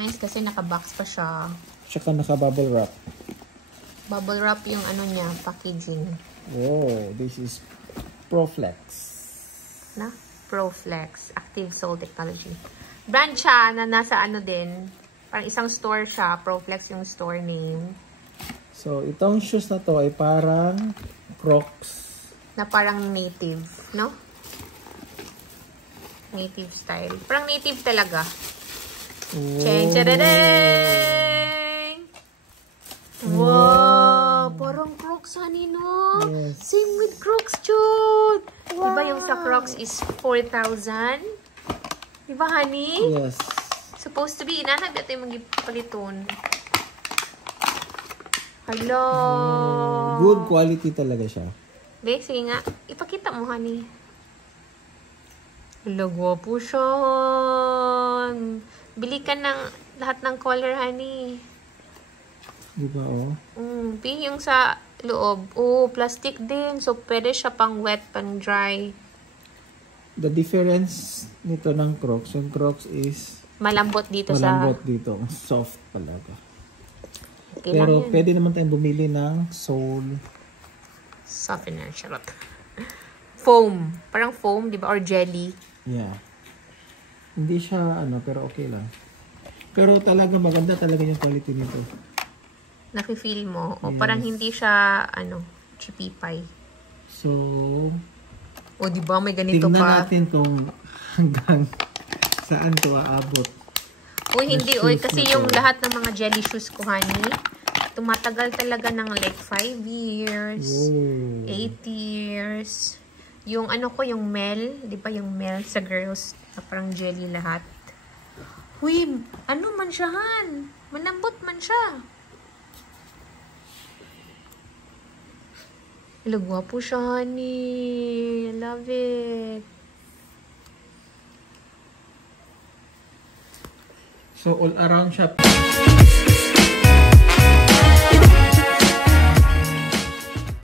Nice kasi naka-box pa siya. Tsaka naka-bubble wrap. Bubble wrap yung ano niya, packaging. Wow, this is Proflex. Na? Proflex. Active Sole Technology. Brand siya na nasa ano din. Parang isang store siya. Proflex yung store name. So, itong shoes na to ay parang Crocs. Na parang native, no? Native style. Parang native talaga. Cheng, chadadeng! Wow! Parang Crocs, honey, no? Yes. Same with Crocs, Jude! Wow. Diba yung sa Crocs is 4,000? Diba, honey? Yes. Supposed to be, inanag natin yung magpaliton. Hello! Good quality talaga siya. Be, sige nga. Ipakita mo, honey. Hello, gwapo siya. Bili ka ng lahat ng color, honey. Diba, oh? Be, yung sa loob. Oh, plastic din. So, pwede siya pang wet, pang dry. The difference nito ng Crocs, yung Crocs is Malambot dito malambot dito. Soft talaga. Okay pero pwede naman tayong bumili ng sole. Softener, charot. Foam. Parang foam, di ba? Or jelly. Yeah. Hindi siya, ano, pero okay lang. Pero talaga maganda talaga yung quality nito. Nafe-feel mo. O Yes. parang hindi siya, ano, chippy pie. So, O, di ba? May ganito tingnan pa. natin kung hanggang saan to aabot. Uy, hindi. shoes Uy, kasi nito. yung lahat ng mga jelly shoes ko, honey, tumatagal talaga ng like 5 years, Oh. 8 years. Yung ano ko, yung Mel, di ba yung Mel sa girls, na parang jelly lahat. Uy, ano man siya, Han? Malambot man siya. Lagwa po siya, honey. I love it. So, all around siya.